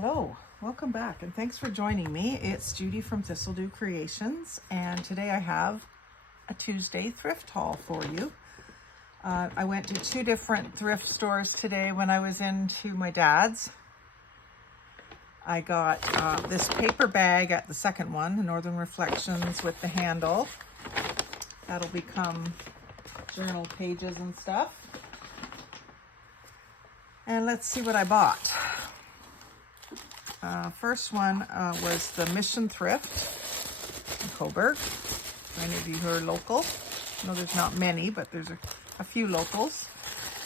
Hello, welcome back, and thanks for joining me. It's Judy from Thistledew Creations, and today I have a Tuesday thrift haul for you. I went to two different thrift stores today when I was into my dad's. I got this paper bag at the second one, Northern Reflections with the handle. That'll become journal pages and stuff. And let's see what I bought. First one was the Mission Thrift in Coburg. For any of you who are local. I know there's not many, but there's a few locals.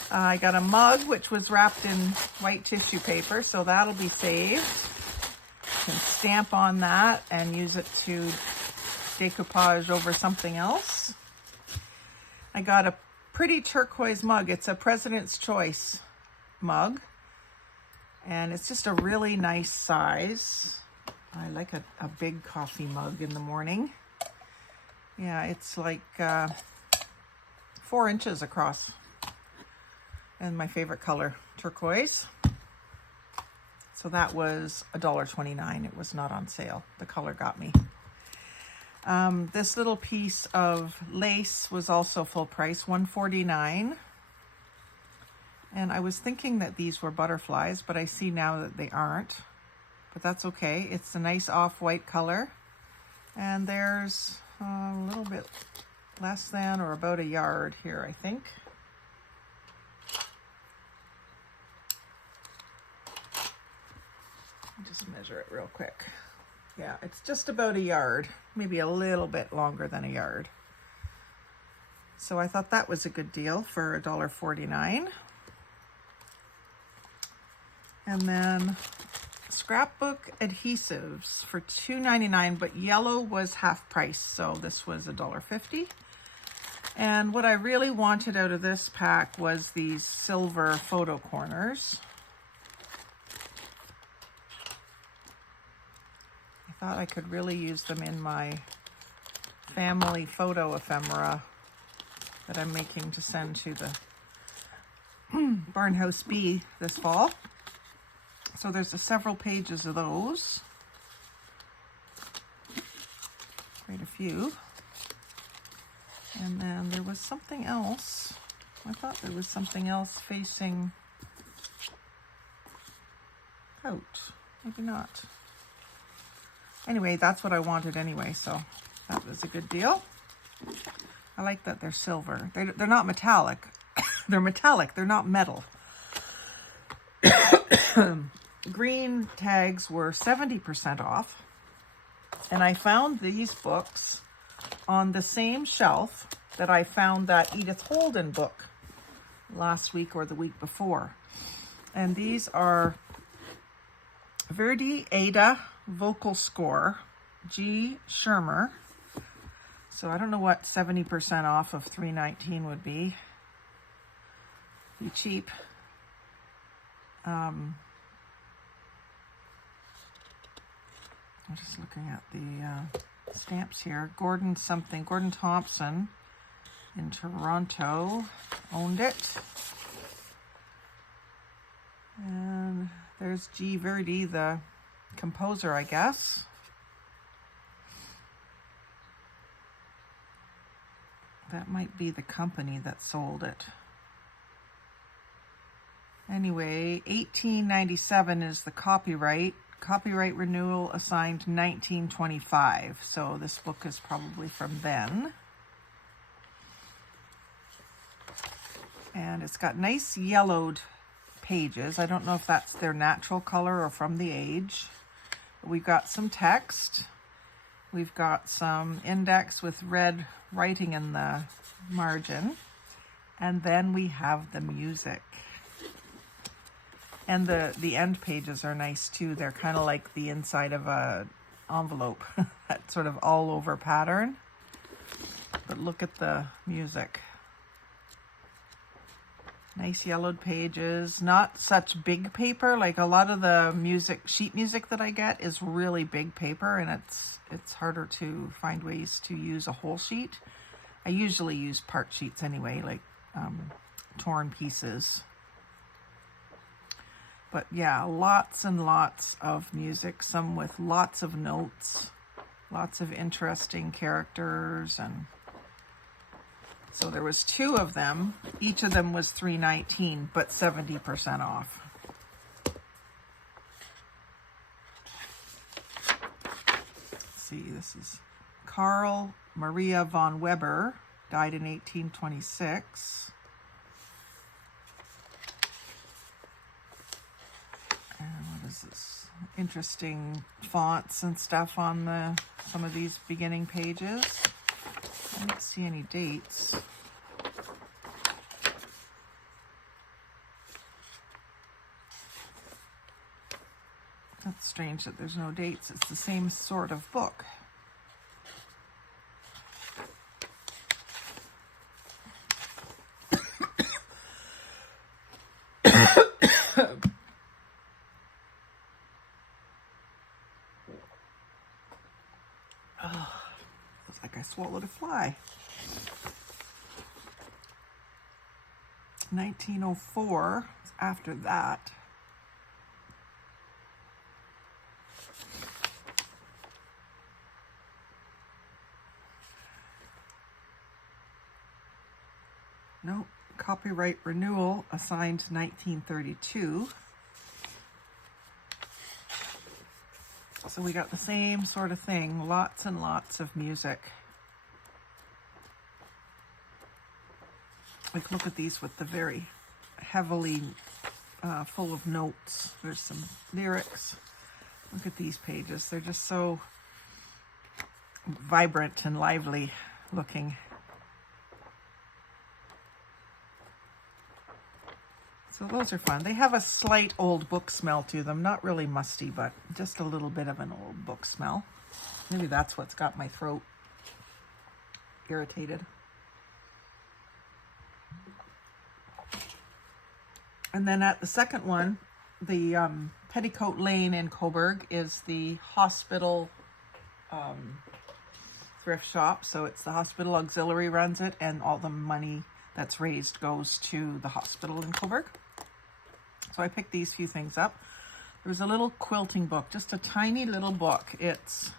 I got a mug, which was wrapped in white tissue paper, so that'll be saved. You can stamp on that and use it to decoupage over something else. I got a pretty turquoise mug. It's a President's Choice mug. And it's just a really nice size. I like a big coffee mug in the morning. Yeah, it's like 4 inches across. And my favorite color, turquoise. So that was $1.29. It was not on sale. The color got me. This little piece of lace was also full price, $1.49. And I was thinking that these were butterflies, but I see now that they aren't. But that's okay. It's a nice off-white color. And there's a little bit less than or about a yard here, I think. I'll just measure it real quick. Yeah, it's just about a yard, maybe a little bit longer than a yard. So I thought that was a good deal for $1.49. And then scrapbook adhesives for $2.99, but yellow was half price, so this was $1.50. And what I really wanted out of this pack was these silver photo corners. I thought I could really use them in my family photo ephemera that I'm making to send to the Barnhouse Bee this fall. So there's several pages of those. Quite a few. And then there was something else. I thought there was something else facing out. Maybe not. Anyway, that's what I wanted anyway, so that was a good deal. I like that they're silver. They're not metallic. They're metallic. They're not metal. Green tags were 70% off, and I found these books on the same shelf that I found that Edith Holden book last week or the week before. And these are Verdi Ada Vocal Score, G. Schirmer. So I don't know what 70% off of $3.19 would be. Be cheap. I'm just looking at the stamps here. Gordon Thompson in Toronto owned it. And there's G. Verdi, the composer, I guess. That might be the company that sold it. Anyway, $18.97 is the copyright. Copyright renewal assigned 1925. So this book is probably from then. And it's got nice yellowed pages. I don't know if that's their natural color or from the age. We've got some text. We've got some index with red writing in the margin. And then we have the music. And the end pages are nice too. They're kind of like the inside of a envelope, that sort of all over pattern. But look at the music. Nice yellowed pages, not such big paper. Like a lot of the sheet music that I get is really big paper, and it's harder to find ways to use a whole sheet. I usually use part sheets anyway, like torn pieces. But yeah, lots and lots of music, some with lots of notes, lots of interesting characters. And so there was 2 of them. Each of them was $3.19, but 70% off. Let's see, this is Carl Maria von Weber, died in 1826. And what is this? Interesting fonts and stuff on some of these beginning pages. I don't see any dates. That's strange that there's no dates. It's the same sort of book. Like I swallowed a fly. 1904, after that. Nope, copyright renewal assigned 1932. So we got the same sort of thing, lots and lots of music. Like, look at these with the very heavily full of notes. There's some lyrics. Look at these pages. They're just so vibrant and lively looking. So those are fun. They have a slight old book smell to them. Not really musty, but just a little bit of an old book smell. Maybe that's what's got my throat irritated. And then at the second one, the Petticoat Lane in Coburg is the hospital thrift shop. So it's the hospital auxiliary runs it, and all the money that's raised goes to the hospital in Coburg. So I picked these few things up. There was a little quilting book, just a tiny little book. It's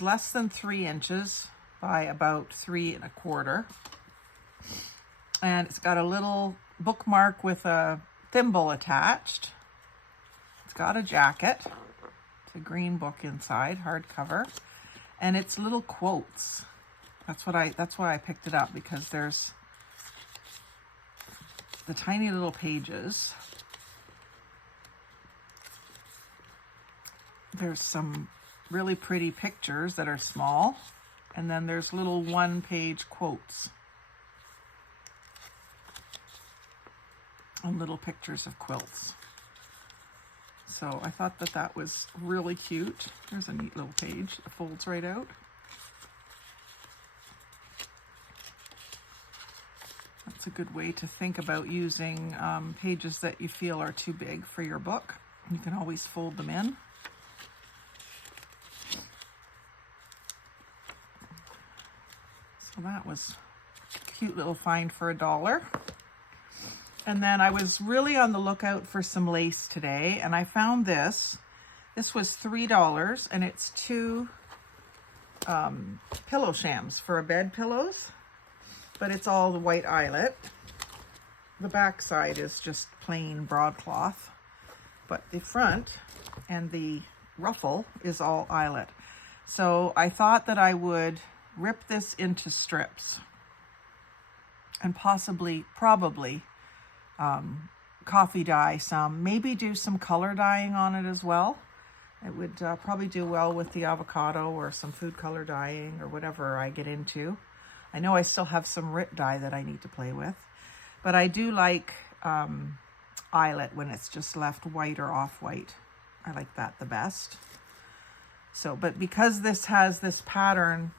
less than 3 inches by about 3 1/4. And it's got a little bookmark with a thimble attached. It's got a jacket. It's a green book inside, hardcover. And it's little quotes. That's why I picked it up, because there's the tiny little pages. There's some really pretty pictures that are small, and then there's little 1-page quotes and little pictures of quilts. So I thought that was really cute. There's a neat little page. It folds right out. That's a good way to think about using pages that you feel are too big for your book. You can always fold them in. So that was a cute little find for $1. And then I was really on the lookout for some lace today, and I found this. This was $3, and it's 2 pillow shams for a bed pillows, but it's all the white eyelet. The back side is just plain broadcloth, but the front and the ruffle is all eyelet. So I thought that I would rip this into strips and probably coffee dye some, maybe do some color dyeing on it as well. It would probably do well with the avocado or some food color dyeing or whatever I get into. I know I still have some RIT dye that I need to play with, but I do like eyelet when it's just left white or off-white. I like that the best. So, but because this has this pattern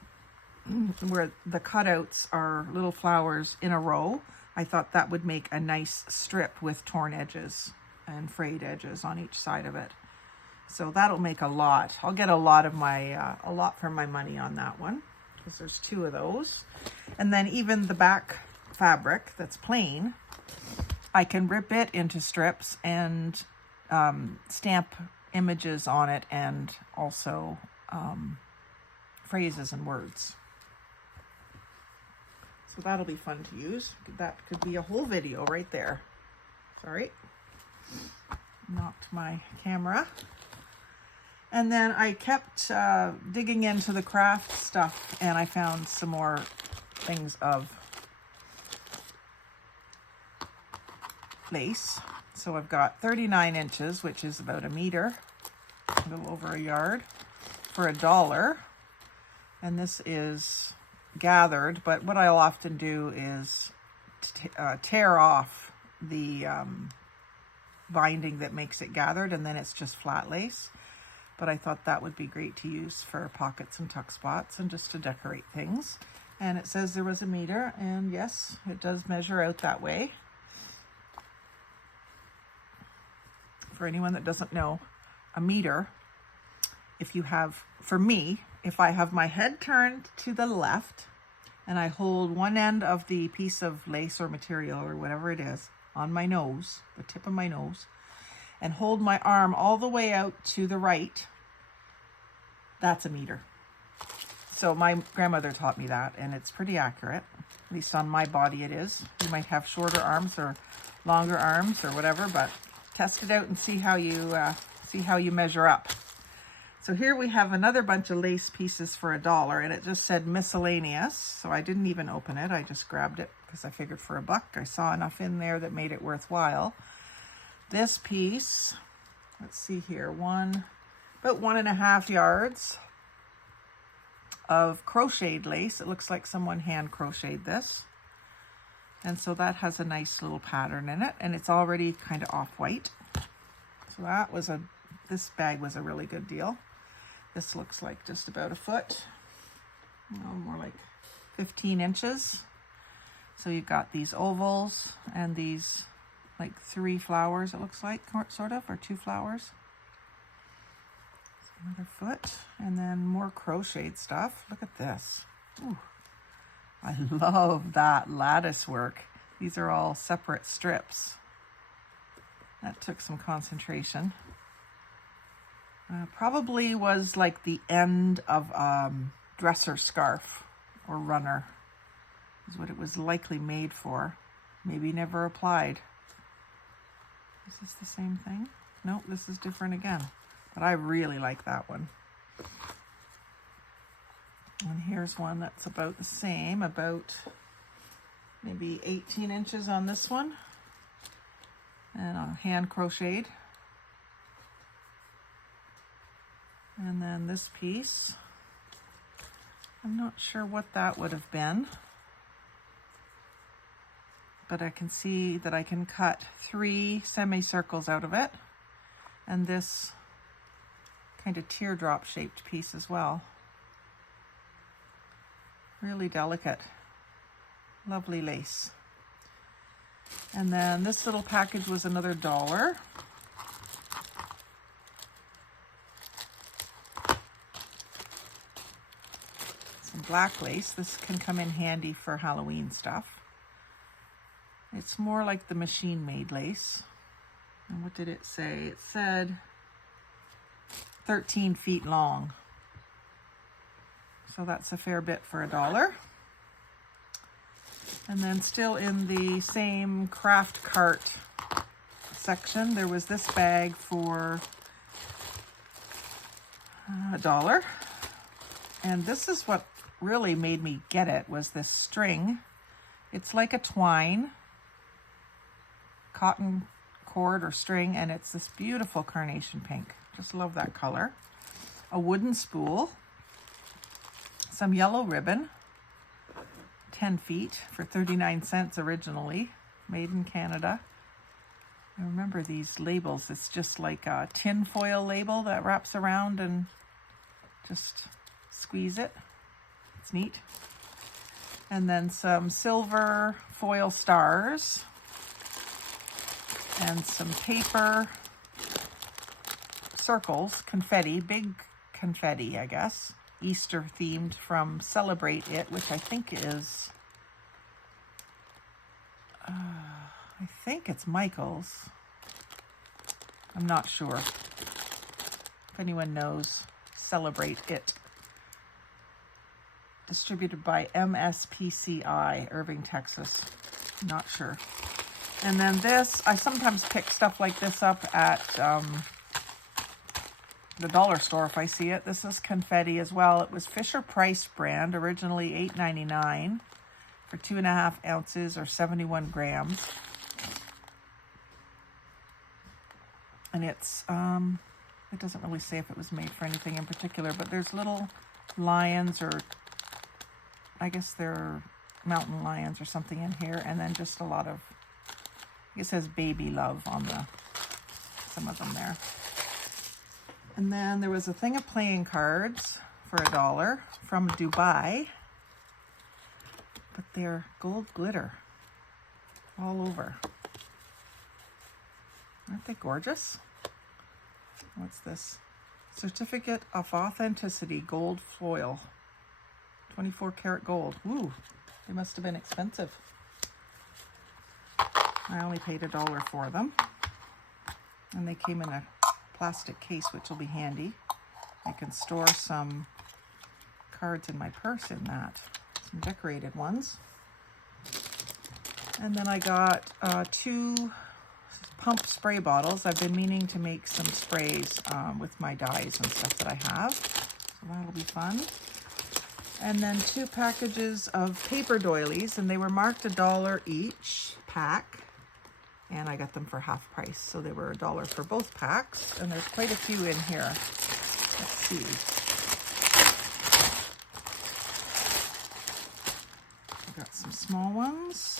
where the cutouts are little flowers in a row, I thought that would make a nice strip with torn edges and frayed edges on each side of it. So that'll make a lot. I'll get a lot for my money on that one, because there's 2 of those. And then even the back fabric that's plain, I can rip it into strips and stamp images on it and also phrases and words. So that'll be fun to use. That could be a whole video right there. Sorry, knocked my camera. And then I kept digging into the craft stuff, and I found some more things of lace. So I've got 39 inches, which is about a meter, a little over a yard, for $1. And this is gathered, but what I'll often do is tear off the binding that makes it gathered, and then it's just flat lace. But I thought that would be great to use for pockets and tuck spots and just to decorate things. And it says there was a meter, and yes, it does measure out that way. For anyone that doesn't know, a meter, if you have, for me, if I have my head turned to the left and I hold one end of the piece of lace or material or whatever it is on my nose, the tip of my nose, and hold my arm all the way out to the right, that's a meter. So my grandmother taught me that, and it's pretty accurate. At least on my body it is. You might have shorter arms or longer arms or whatever, but test it out and see how you measure up. So here we have another bunch of lace pieces for $1, and it just said miscellaneous. So I didn't even open it. I just grabbed it because I figured for $1 I saw enough in there that made it worthwhile. This piece, let's see here, about 1.5 yards of crocheted lace. It looks like someone hand crocheted this. And so that has a nice little pattern in it, and it's already kind of off-white. So this bag was a really good deal. This looks like just about a foot, more like 15 inches. So you've got these ovals and these like 3 flowers, it looks like, sort of, or 2 flowers. Another foot, and then more crocheted stuff. Look at this. Ooh. I love that lattice work. These are all separate strips. That took some concentration. Probably was like the end of dresser scarf or runner is what it was likely made for. Maybe never applied. Is this the same thing? Nope, this is different again. But I really like that one. And here's one that's about the same, about maybe 18 inches on this one. And hand crocheted. And then this piece, I'm not sure what that would have been, but I can see that I can cut 3 semicircles out of it, and this kind of teardrop shaped piece as well. Really delicate, lovely lace. And then this little package was another $1. Some black lace. This can come in handy for Halloween stuff. It's more like the machine made lace. And what did it say? It said 13 feet long. So that's a fair bit for $1. And then still in the same craft cart section, there was this bag for $1. And this is what really made me get it, was this string. It's like a twine, cotton cord or string, and it's this beautiful carnation pink. Just love that color. A wooden spool, some yellow ribbon, 10 feet for 39 cents originally, made in Canada. I remember these labels. It's just like a tin foil label that wraps around and just squeeze it. It's neat. And then some silver foil stars and some paper circles, confetti, big confetti, I guess. Easter themed from Celebrate It, which I think is, I think it's Michael's. I'm not sure. If anyone knows, celebrate it. Distributed by MSPCI, Irving, Texas. Not sure. And then this, I sometimes pick stuff like this up at the dollar store if I see it. This is confetti as well. It was Fisher Price brand, originally $8.99 for 2.5 ounces or 71 grams. And it's, it doesn't really say if it was made for anything in particular, but there's little lions, or I guess they're mountain lions or something in here. And then just a lot of, it says baby love on some of them there. And then there was a thing of playing cards for $1 from Dubai, but they're gold glitter all over. Aren't they gorgeous? What's this? Certificate of Authenticity gold foil, 24 karat gold. Ooh, they must have been expensive. I only paid $1 for them, and they came in a plastic case, which will be handy. I can store some cards in my purse in that, some decorated ones. And then I got 2 pump spray bottles. I've been meaning to make some sprays with my dyes and stuff that I have, so that'll be fun. And then 2 packages of paper doilies, and they were marked $1 each pack. And I got them for half price, so they were $1 for both packs. And there's quite a few in here. Let's see. I got some small ones,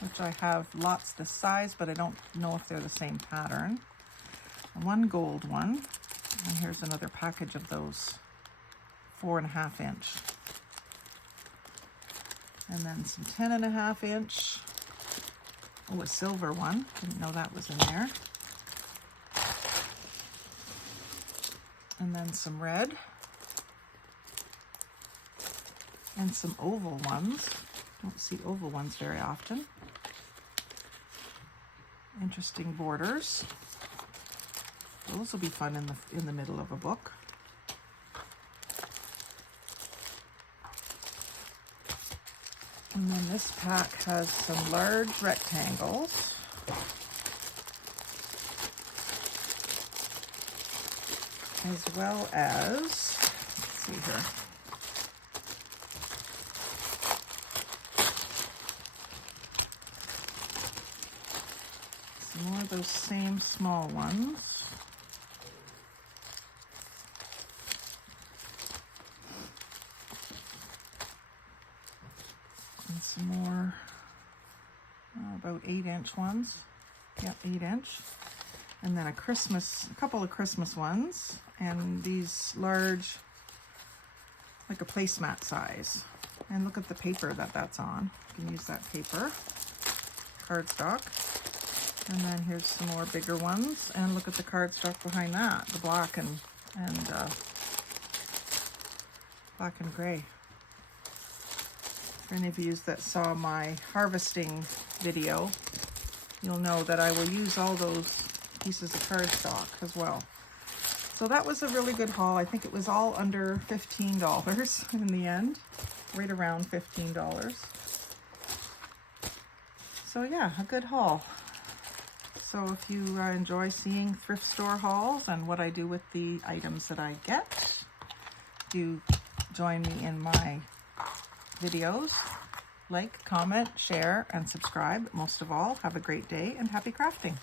which I have lots this size, but I don't know if they're the same pattern. 1 gold one, and here's another package of those 4.5 inch. And then some 10.5 inch. Oh, a silver one. Didn't know that was in there. And then some red. And some oval ones. Don't see oval ones very often. Interesting borders. Those will be fun in the middle of a book. And then this pack has some large rectangles. As well as, let's see here. Some more of those same small ones. And some more, about 8-inch ones. Yep, 8-inch. And then a couple of Christmas ones. And these large, like a placemat size. And look at the paper that's on. You can use that paper. Cardstock. And then here's some more bigger ones. And look at the cardstock behind that. The black and gray. For any of you that saw my harvesting video, you'll know that I will use all those pieces of cardstock as well. So that was a really good haul. I think it was all under $15 in the end, right around $15. So yeah, a good haul. So if you enjoy seeing thrift store hauls and what I do with the items that I get, do join me in my videos. Like, comment, share, and subscribe. Most of all, have a great day and happy crafting.